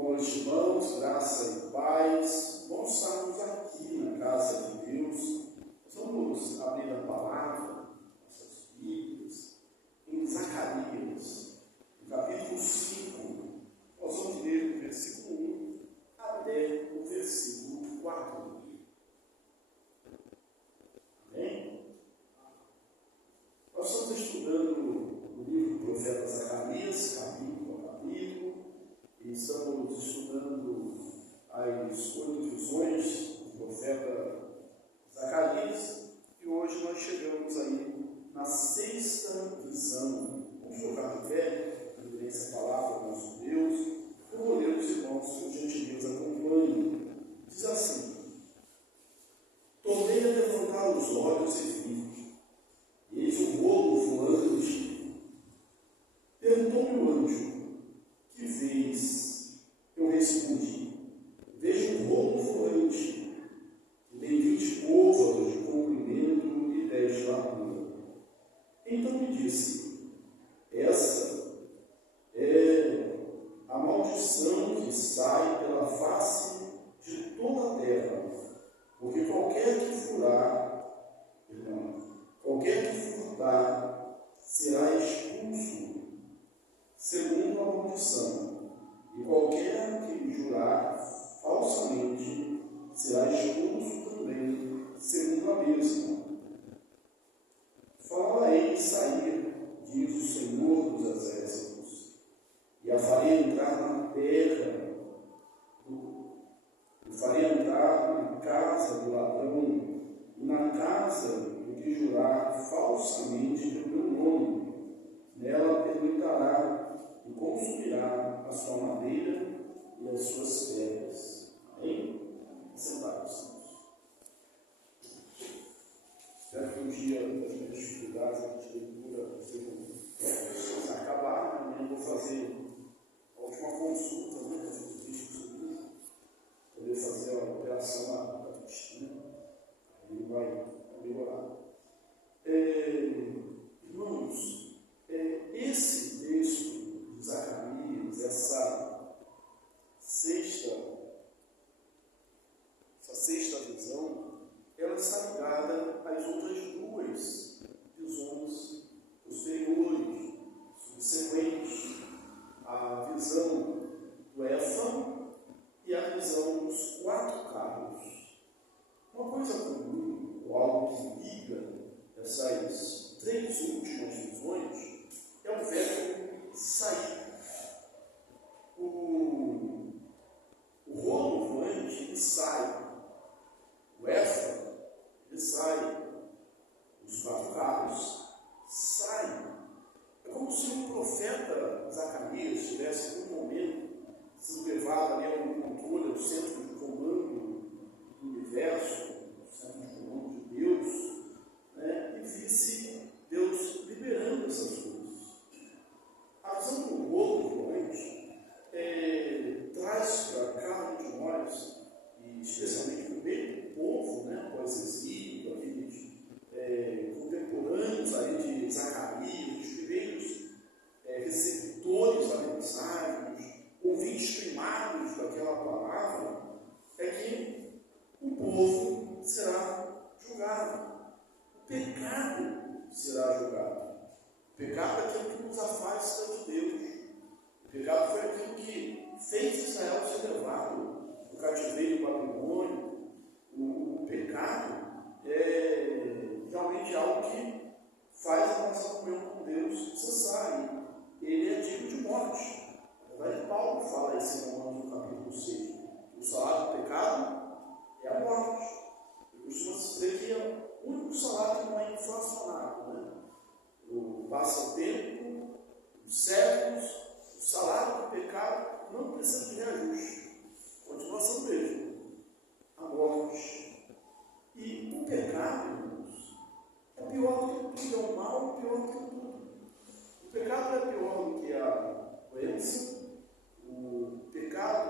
Boa noite, irmãos, graça e paz. Vamos estarmos aqui na casa de Deus. Vamos abrir a palavra, nossas Bíblias, em Zacarias, no capítulo 5. Nós vamos ler do versículo 1 até o versículo 4. Amém? Nós estamos estudando o livro do profeta Zacarias, capítulo a capítulo, e estamos estudando as 8 visões do profeta Zacarias, e hoje nós chegamos aí na 6ª visão. Vamos colocar de pé, reverência à palavra do nosso Deus. Eu vou ler os irmãos, por gentileza, acompanhem. Diz assim: tornei a levantar os olhos e vi, e eis um rolo voante. Perguntou-me o anjo: que vês? Eu respondi: vejo um rolo voante, que tem 20 côvados de comprimento e 10 de largura. Então me disse: essa é a maldição que sai pela face de toda a terra, porque qualquer que furtar será expulso segundo a maldição, e qualquer que jurar falsamente será expulso também segundo a mesma. Fala-ei sair, diz o Senhor dos Exércitos, e a farei entrar na terra, e farei entrar na casa do ladrão, e na casa do que jurar falsamente pelo meu nome. Nela permitirá e consumirá a sua madeira e as suas pedras. Amém? Sentados. Espero que um dia das minhas dificuldades, a gente leitura seja acabar. Amanhã eu vou fazer a última consulta, né? Poder fazer a operação da intestina. Aí vai melhorar. Irmãos, esse texto de Zacarias, essa sexta visão, ela está ligada às outras duas visões posteriores, subsequentes, a visão do Éfano e a visão dos 4 carros. Uma coisa comum, ou algo que liga essas 3 últimas visões, é o verbo sair. O rolo voante, ele sai. O Éfano, ele sai. Os 4 carros saem. É como se o profeta Zacarias tivesse, em algum momento, sido levado ali ao controle, ao centro de comando do universo, ao centro de comando de Deus, né, e visse Deus liberando essas coisas. A visão do rolo voante traz para cada um de nós, e especialmente para o meio do povo, né, pós-exílio, aqueles contemporâneos aí de Zacarias, os primeiros receptores da mensagem, ouvintes primários daquela palavra, é que o povo será julgado. O pecado será julgado. O pecado é aquilo que nos afasta de Deus. O pecado foi aquilo que fez Israel ser levado do cativeiro babilônico. O pecado é realmente algo que faz a nossa comunhão com Deus cessar. Ele é digno de morte. Na verdade, Paulo fala isso em Romanos no capítulo 6. O salário do pecado é a morte. Eu costumo dizer que é o único salário que não é inflacionário, né? Passa o tempo, os séculos, o salário do pecado não precisa de reajuste. Continua sendo o mesmo. A morte. E o pecado, irmãos, é pior do que tudo. É o mal pior do que tudo. O pecado é pior do que a doença. O pecado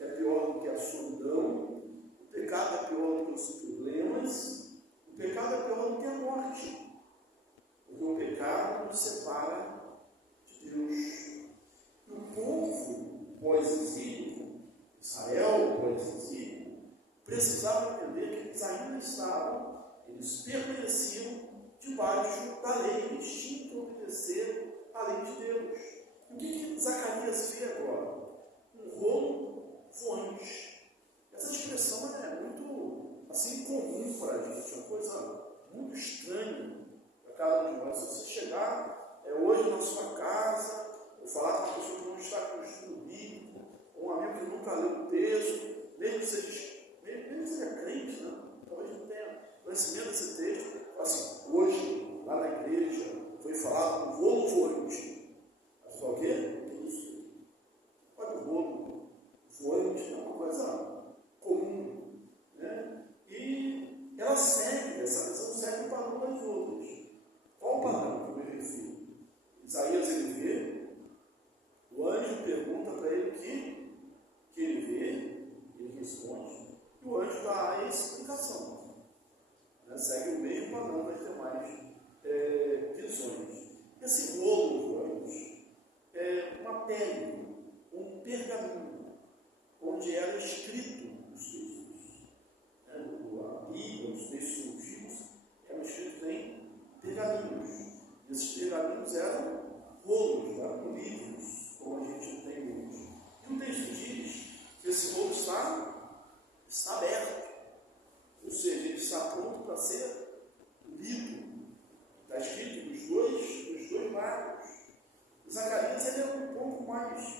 é pior do que a solidão. O pecado é pior do que os problemas. O pecado é pior do que a morte. Porque o pecado nos separa de Deus. E o povo pós-exílio Israel, por exemplo, precisavam entender que eles ainda estavam, eles permaneciam debaixo da lei, eles tinham que obedecer à lei de Deus. O que Zacarias vê agora? Um rolo voante. Essa expressão é muito assim comum para a gente, é uma coisa muito estranha para cada um de nós. Se você chegar hoje na sua casa, ou falar com uma pessoa que não está com o estudo bíblico, ou um amigo que nunca leu o texto, mesmo que seja crente, né? Talvez não tenha conhecimento desse texto, assim, hoje, lá na igreja, foi falado um rolo voante. Mas o quê? O que é isso? Olha, o rolo voante é uma coisa comum, né? E ela segue, essa visão segue o padrão das outras. Qual o padrão que eu me refiro? Isaías, ele vê, o anjo pergunta para ele o que ele vê, ele responde, e o anjo dá a explicação. Né? Segue o mesmo padrão das demais visões. Esse rolo voante é uma pele, um pergaminho, onde era escrito os textos. A Bíblia, os textos antigos, eram escritos em pergaminhos. Esses pergaminhos eram rolos, eram livros, como a gente tem hoje. E o texto diz que esse rolo está aberto, ou seja, ele está pronto para ser lido. Está escrito dos dois lados. Zacarias, ele é um pouco mais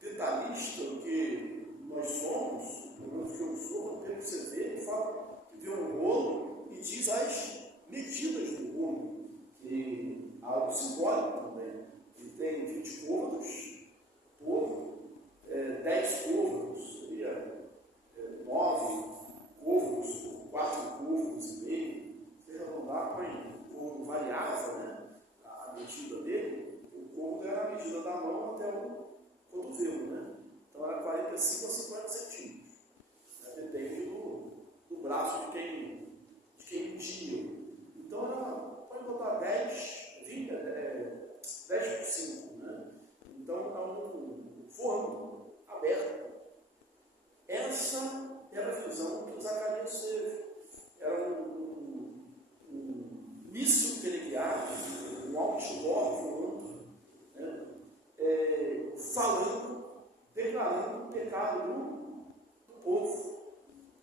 detalhista do que nós somos, pelo menos que eu sou, quando você vê, ele fala que vê um rolo e diz as medidas do rolo, que é algo simbólico também. Ele tem 20 côvados por 10 côvados, seria 9 côvados por 4 côvados e meio. Se arredondar, põe o variável, né? A medida dele. O côvado era a medida da mão até o cotovelo, né? Então era 45 a 50 centímetros. Depende do braço de quem media. Então pode botar 10, 20, 10 por 5, né? Então é um forno aberto. Essa era a visão que Zacarias teve. Era um míssil teleguiado, um outdoor voando, né? Falando, declarando o pecado do povo.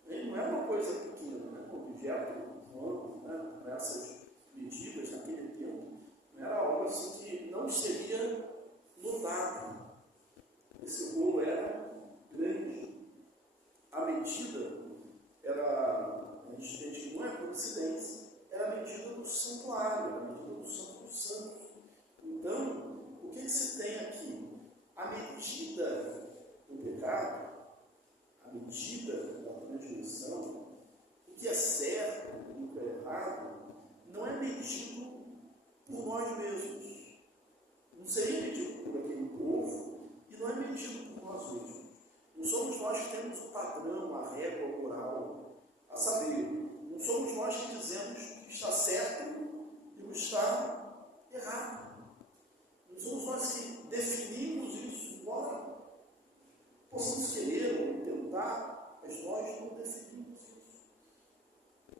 Ele não é uma coisa pequena, né? Um objeto voando, né? Com essas medidas naquele tempo, não era algo assim que não seria notado. Esse rolo era grande. A medida era, a gente não é coincidência, era a medida do santuário, era a medida do Santo dos Santos. Então, o que se tem aqui? A medida do pecado, a medida da transgressão, o que é certo e o que é errado, não é medido por nós mesmos. Não seria medido por aquele povo e não é medido por nós mesmos. Não somos nós que temos o padrão, a régua moral, a saber. Não somos nós que dizemos que está certo e o que está errado. Não somos nós que definimos isso, embora possamos querer ou tentar, mas nós não definimos isso.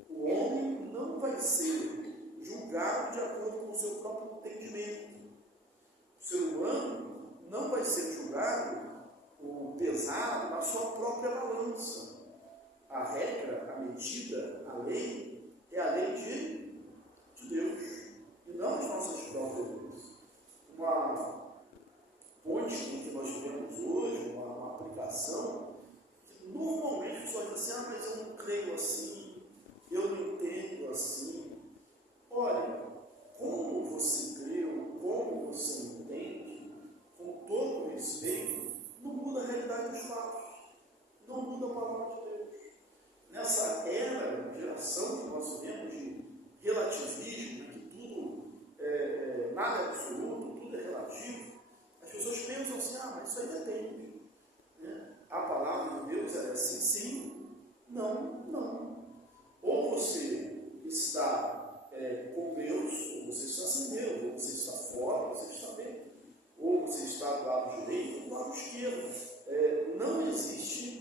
O homem não vai ser julgado de acordo com o seu próprio entendimento. O ser humano não vai ser julgado ou pesado na sua própria balança. A regra, a medida, a lei é a lei de Deus e não as nossas próprias leis. Uma ponte que nós temos hoje, uma aplicação, que normalmente as pessoas dizem assim, mas eu não creio assim, eu não entendo assim. Olha, como você creu, como você entende, com todo respeito, não muda a realidade dos fatos, não muda a palavra de Deus. Nessa geração que nós vivemos de relativismo, que tudo nada é absoluto, tudo é relativo, as pessoas pensam assim, mas isso aí depende. Né? A palavra de Deus é assim, sim, não. Ou você está com Deus, ou você está sem Deus, ou você está fora, ou você está dentro, ou você está do lado direito, ou do lado esquerdo. Não existe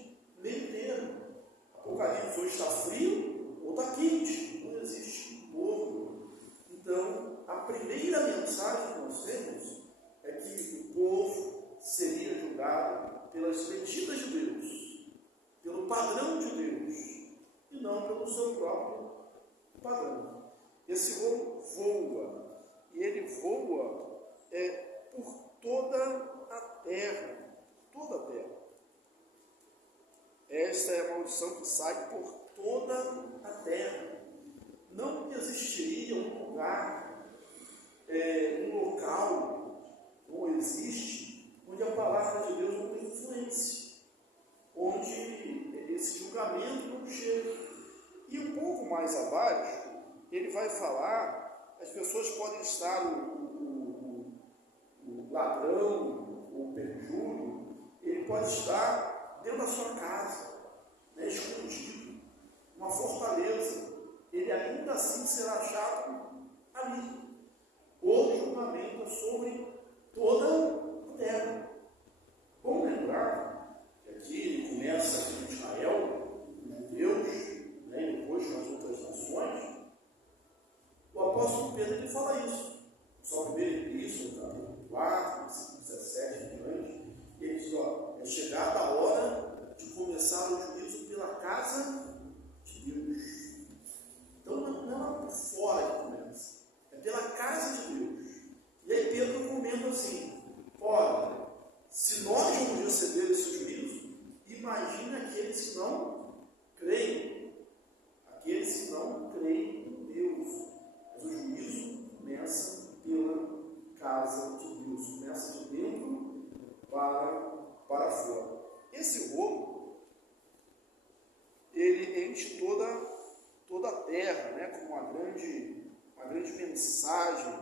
pelas medidas de Deus, pelo padrão de Deus, e não pelo seu próprio padrão. Esse rolo voa, e ele voa por toda a terra, toda a terra. Esta é a maldição que sai por toda a terra. Não existiria um lugar, um local, não existe, onde a palavra de Deus não tem influência, onde esse julgamento não chega. E um pouco mais abaixo, ele vai falar, as pessoas podem estar, o ladrão, o perjúrio, ele pode estar dentro da sua casa, escondido, uma fortaleza, ele ainda assim será achado ali. O julgamento é sobre toda a terra. Vamos lembrar que aqui ele começa com Israel, os judeus, e depois com as outras nações. O apóstolo Pedro ele fala isso. Só primeiro isso, capítulo 4, versículo 17 em diante. Ele diz, é chegada a hora de começar o juízo pela casa de Deus. Então não é lá por fora que começa, é pela casa de Deus. E aí Pedro comenta assim, olha, se nós vamos receber esse juízo, imagine aqueles que não creem, aqueles que não creem em Deus. Mas o juízo começa pela casa de Deus, começa de dentro para fora. Esse rolo, ele enche toda a terra, com uma grande mensagem,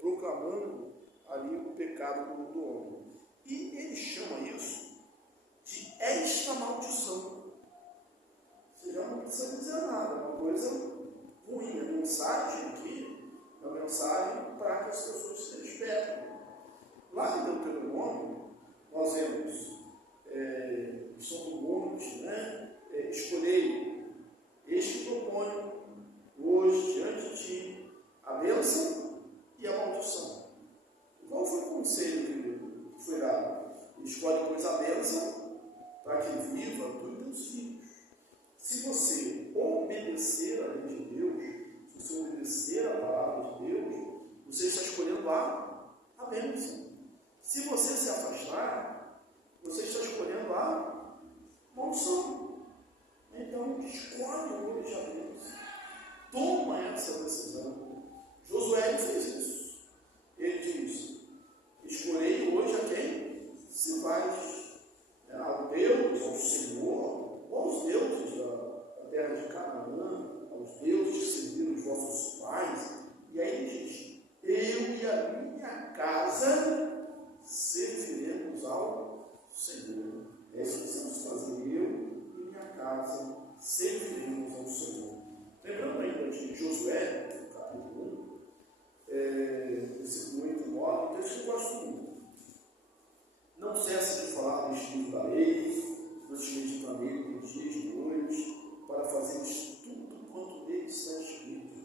proclamando ali o pecado do homem. E ele chama isso de esta maldição. Você já não precisa dizer nada, é uma coisa ruim. A mensagem aqui é uma mensagem para que as pessoas se despertem. Lá em Deuteronômio, nós vemos São do Monte, escolhei, este proponho hoje diante de ti a bênção e a maldição. Qual foi o conselho que foi dado? Ele escolhe, pois, a bênção para que viva tu e teus filhos. Se você obedecer a lei de Deus, se você obedecer a palavra de Deus, você está escolhendo a bênção. Se você se afastar, você está escolhendo a maldição. Então, escolhe hoje a Deus. Toma essa decisão. Josué fez isso. Ele diz, escolhei hoje a quem se vais, ao Deus, ao Senhor, ou aos deuses da terra de Canaã, aos deuses que serviram os vossos pais. E aí ele diz, eu e a minha casa serviremos ao Senhor. É isso que precisamos fazer. Eu e minha casa serviremos ao Senhor. Lembrando ainda de Josué, no capítulo 1, versículo 8 e 9, um texto que eu gosto muito. Não cesse de falar do espírito da lei, não te medita nele de dias e noites, para fazeres tudo quanto nele está escrito.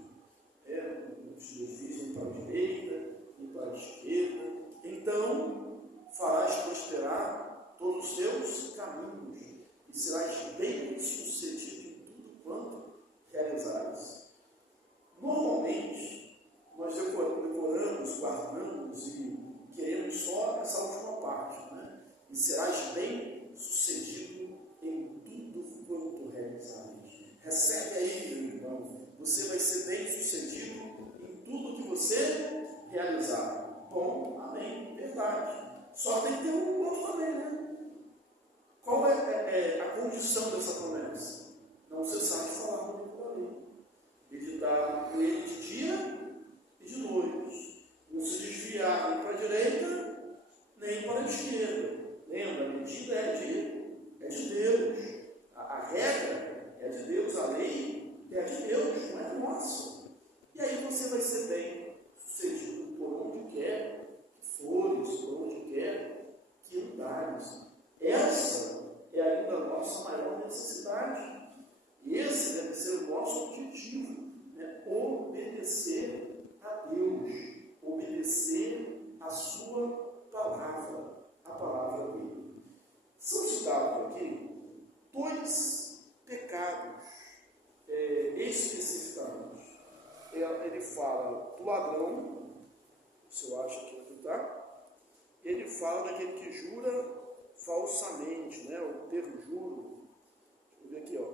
Não te desvies nem para a direita, nem para a esquerda. Então farás prosperar todos os teus caminhos, e serás bem sucedido em tudo quanto realizares. Normalmente, nós decoramos, guardamos e queremos só essa última parte, E serás bem sucedido em tudo quanto realizares. Recebe aí, meu irmão. Você vai ser bem sucedido em tudo que você realizar. Bom, amém, verdade. Só tem que ter um outro também, Qual é a condição dessa promessa? Não cessar de falar no livro da lei. Meditar nele de dia e de noite. Não se desviar nem para a direita, nem para a esquerda. Lembra, a medida é de Deus. A regra é de Deus, a lei é de Deus, não é nossa. E aí você vai ser bem sucedido por onde quer que fores, por onde quer que andares. Essa é ainda a nossa maior necessidade. Esse deve ser o nosso objetivo, obedecer a Deus, obedecer a sua palavra, a palavra dele. falsamente, né? O termo juro. Deixa eu ver aqui, ó.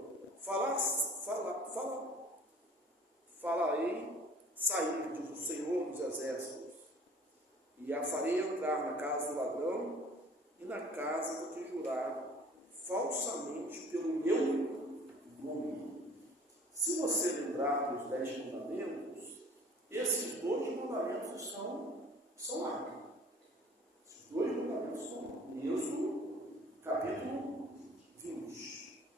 Falarei sair, diz o Senhor dos Exércitos, e a farei entrar na casa do ladrão e na casa do que jurar falsamente pelo meu nome. Se você lembrar dos 10 mandamentos, esses 2 mandamentos são lá. Esses 2 mandamentos são lá. Êxodo, capítulo 20.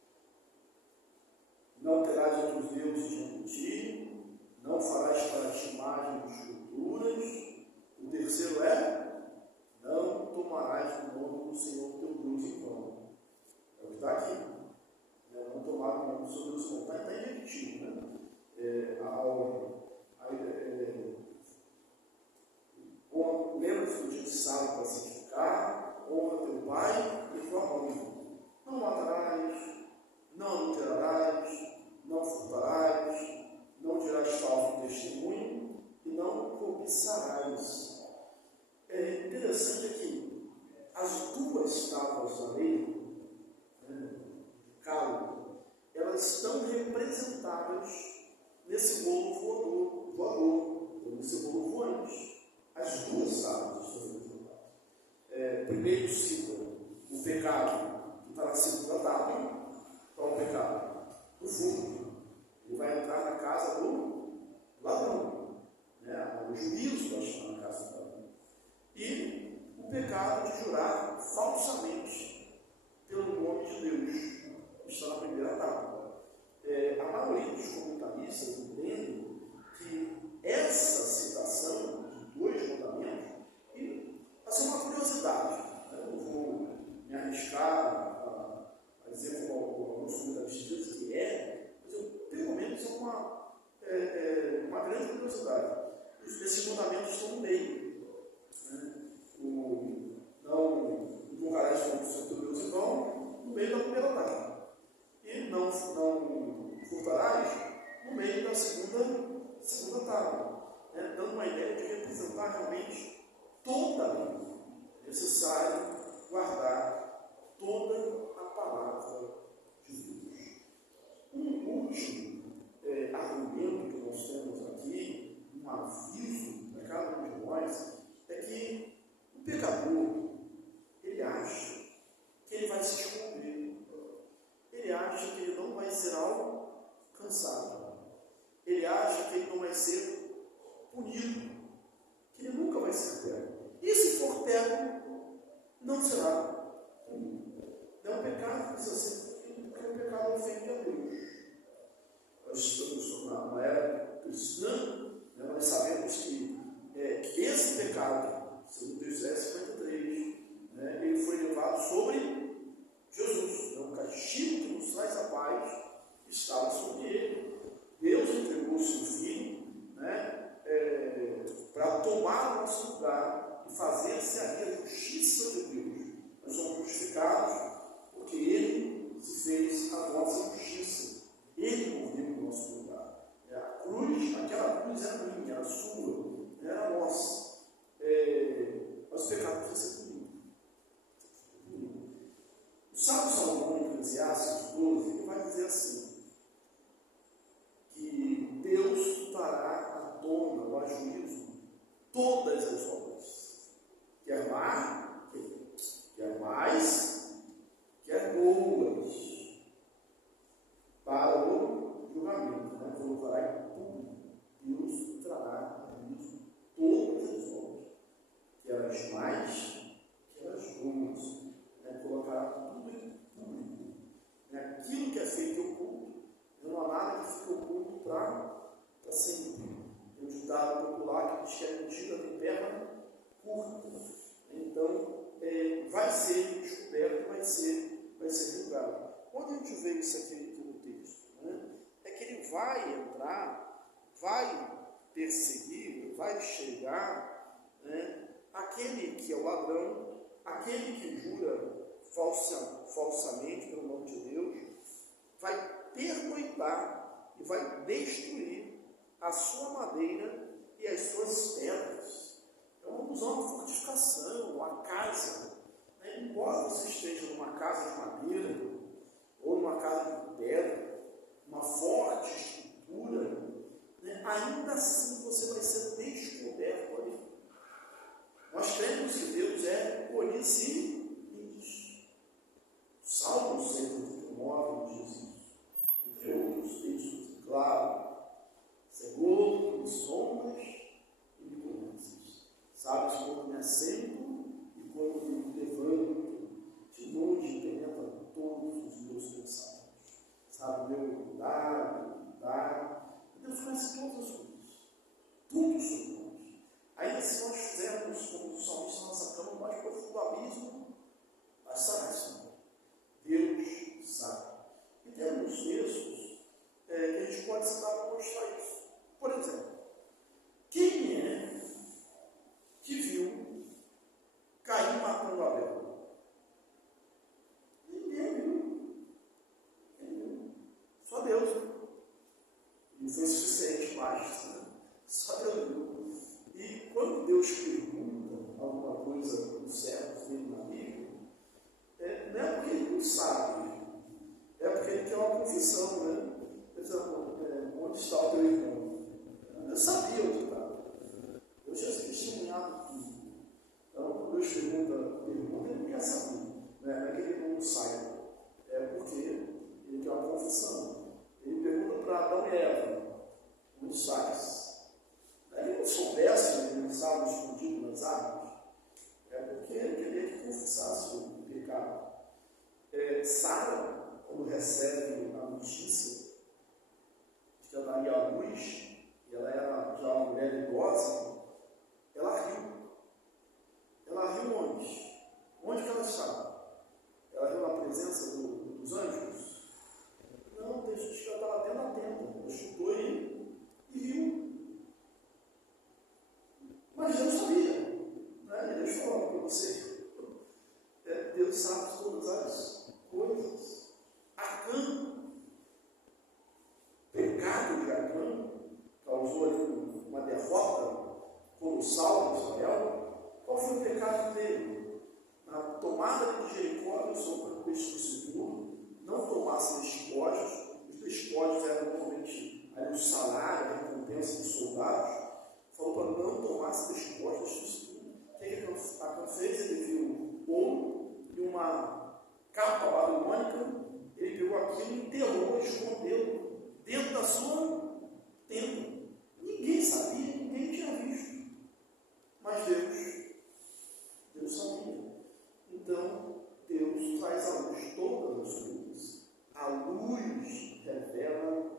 Não terás outros deuses diante de ti, não farás para ti imagem de esculturas. O terceiro é: não tomarás o nome do Senhor teu Deus em vão. É o que está aqui. Não tomar o nome do Senhor Deus em vão. Está repetido, né? A ordem. Lembra-se do dia de sábado para santificar, honra teu pai e tua mãe. Não matarás, não adulterarás, não furtarás, não dirás falso testemunho e não cobiçarás. É interessante que as 2 tábuas da lei, elas estão representadas nesse bolo voador, nesse bolo voante. As 2 tábuas estão representadas. Primeiro cita o pecado que está na segunda tábua. Qual é o pecado? O furto. Ele vai entrar na casa do ladrão, né? O juízo vai estar na casa do ladrão. E o pecado de jurar falsamente pelo nome de Deus, que está na primeira tábua. A maioria dos comentaristas entendem que essa citação de 2 mandamentos, e vai ser uma curiosidade, né? Eu não vou me arriscar a dizer como alguns comentaristas dizem que mas pelo menos é uma grande curiosidade. Esses mandamentos estão no meio, né? Não honrarás o Senhor teu Deus em vão, no meio da primeira tábua. E não furtarás, no meio da segunda tábua, né? Dando uma ideia de representar realmente toda a lei. É necessário guardar toda a palavra de Deus. Um último argumento que nós temos aqui, um aviso para cada um de nós, é que o pecador, ele acha que ele vai se esconder, ele acha que ele não vai ser alcançado, ele acha que ele não vai ser punido, que ele nunca vai ser pego. E se for pego, não será punido. É um pecado que precisa ser punido, porque o pecado ofende a Deus. Nós estamos na era cristã, né? Nós sabemos que esse pecado, segundo Isaías 53, né, ele foi levado sobre Jesus. Então, o castigo que nos traz a paz estava sobre ele. Deus entregou o seu Filho, né, para tomar o nosso lugar e fazer-se ali a justiça de Deus. Nós somos justificados porque ele se fez a nossa justiça. Ele morreu no nosso lugar. Aquela cruz era minha, era sua, era nossa. Mas o pecado precisa ser punido. O sábio Salomão, em Eclesiastes 12, ele vai dizer assim: que Deus trará à tona, ao juízo, todas as obras, quer mais, quer boas, para o julgamento, né? Colocará em público. Deus trará a juízo todas as obras, quer as mais, quer as boas, né? Colocará tudo em público. Aquilo que é feito oculto, não há nada que fique oculto para sempre. Tem um ditado popular que diz que a mentira tem perna curta. Então, vai ser descoberto, vai ser julgado. Quando a gente vê isso aqui no texto, né, é que ele vai entrar, vai perseguir, vai chegar, né, aquele que é o ladrão, aquele que jura falsamente pelo nome de Deus, vai pernoitar e vai destruir a sua madeira e as suas pedras. É uma alusão à fortificação, à casa. Embora você numa casa de madeira, ou numa casa de pedra, uma forte estrutura, né, ainda assim você vai ser descoberto ali. Nós cremos que Deus é onisciente. Salmo 139 diz isso, entre outros textos, claro. Senhor, me sondas e me conheces. Sabes quando me assento e quando me levanto, de longe penetra todos os meus pensamentos. Sabe o meu andar. Deus conhece todas as coisas. Tudo sobre nós. Ainda se nós fizermos como o salmista na nossa cama, mais profundo do abismo, mas sabe, Senhor. Deus sabe. E temos textos que a gente pode citar para mostrar isso. Por exemplo, quem é que viu Caim matando Abel? Ninguém viu. Só Deus. Não foi suficiente mais. Né? Só Deus viu. E quando Deus pergunta alguma coisa para os servos dele na Bíblia, não é porque ele não sabe, é porque ele quer uma confissão, né? Onde está o teu irmão? Eu sabia onde estava. Eu tinha testemunhado tudo. Então, quando Deus pergunta, ele não quer saber. Não é que ele não saiba. É porque ele quer uma confissão. Ele pergunta para Adão e Eva: onde estás? Não é que ele não soubesse, ele não estava escondido nas árvores. É porque ele queria que confessasse o pecado. Sara, quando recebe a notícia de que ela daria à luz, e ela era já uma mulher idosa, ela riu. Ela riu onde? Onde que ela estava? Ela riu na presença dos anjos? Não, o texto diz que ela estava dentro da tenda. Ela chutou e riu. Mas Deus sabia. Né? Deus falou para você. Deus sabe todas as coisas. Acã, pecado de Acã, causou ali uma derrota colossal em Israel. Qual foi o pecado dele? Na tomada de Jericó, o Senhor Seguro não tomasse despojos. Os despojos eram normalmente o salário, a recompensa dos soldados. Falou para não tomasse despojos disso tudo. O que Acã fez? Ele viu ouro e uma capa babilônica. Ele pegou aquilo e enterrou, escondeu dentro da sua tenda. Ninguém sabia, ninguém tinha visto. Mas Deus sabia. Então, Deus traz à luz todas as coisas. A luz revela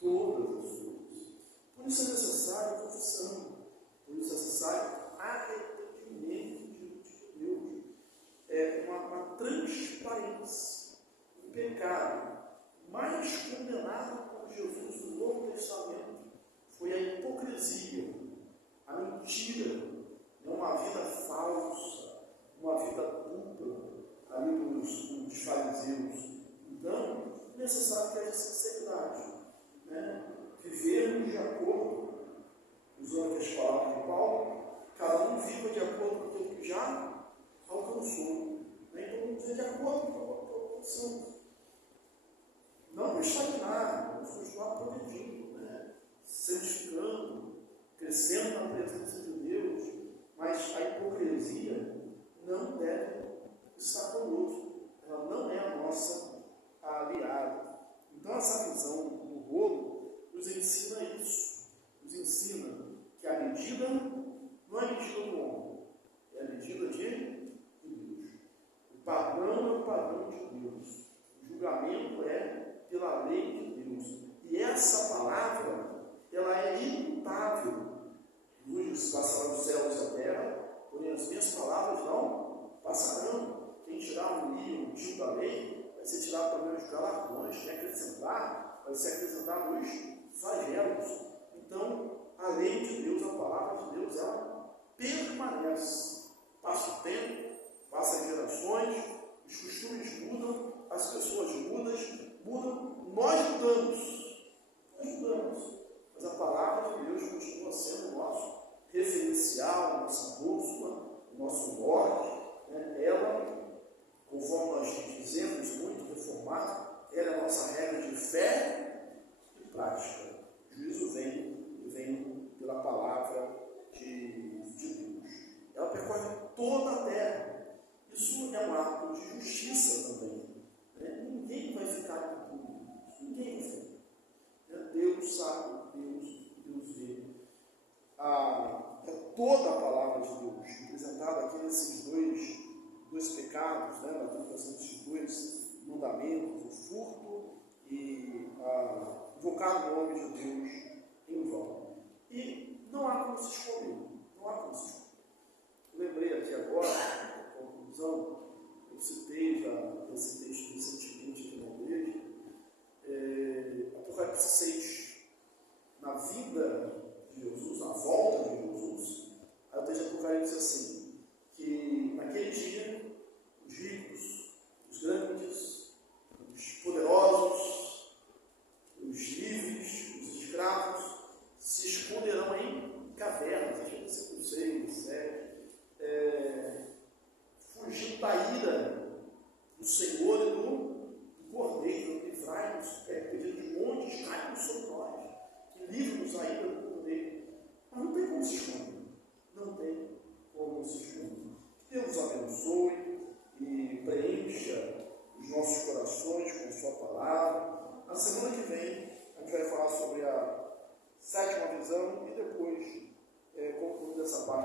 todas as coisas. Por isso é necessário confissão. Por isso é necessário arrependimento de Deus. É uma transparência. O pecado mais condenado por Jesus no Novo Testamento foi a hipocrisia, a mentira, uma vida falsa, uma vida dupla ali dos fariseus. Então, é necessário que haja sinceridade, né? Vivermos de acordo, usando aqui as palavras de Paulo, cada um viva de acordo com aquilo que já alcançou. Né? Então, vamos viver de acordo com o que alcançamos. Não estagnar, vamos continuar progredindo, né? Santificando, crescendo na presença de Deus, mas a hipocrisia não deve estar conosco, ela não é a nossa aliada. Então, essa visão do rolo nos ensina isso, nos ensina que a medida não é a medida do homem, é a medida de Deus. O padrão é o padrão de Deus, o julgamento é pela lei de Deus, e essa palavra ela é imutável. Luz passará dos céus e da terra, porém as minhas palavras não passarão. Quem tirar um livro, um tio da lei, vai ser tirado também os galardões. Quem acrescentar, vai ser acrescentado os flagelos. Então, a lei de Deus, a palavra de Deus, ela permanece. Passa o tempo, passa as gerações, os costumes mudam, as pessoas mudam, nós mudamos. Mas a palavra de Deus continua sendo o nosso referencial, a nossa bússola, o nosso norte. Né? Ela, conforme nós Ninguém vai ficar impune. Ninguém vai ficar. Deus sabe, Deus vê. Toda a palavra de Deus representada aqui nesses dois pecados, nesses dois mandamentos, o furto e invocar o nome de Deus em vão. E não há como se esconder. Não há como se esconder. Lembrei aqui agora, na conclusão, eu citei já esse texto recentemente aqui na igreja, Apocalipse 6, na vida de Jesus, na volta de Jesus, aí o texto de Apocalipse assim, que naquele dia, os ricos, os grandes, os poderosos, os livres, os escravos, se esconderão em cavernas, acho que versículo 6, 7, fugindo da ira do Senhor e do Cordeiro, livrai-nos, pedindo de montes caem sobre nós, que livra-nos a ira do Cordeiro. Mas não tem como se esconder. Não tem como se esconder. Que Deus nos abençoe e preencha os nossos corações com a sua palavra. Na semana que vem, a gente vai falar sobre a sétima visão e depois concluir essa parte.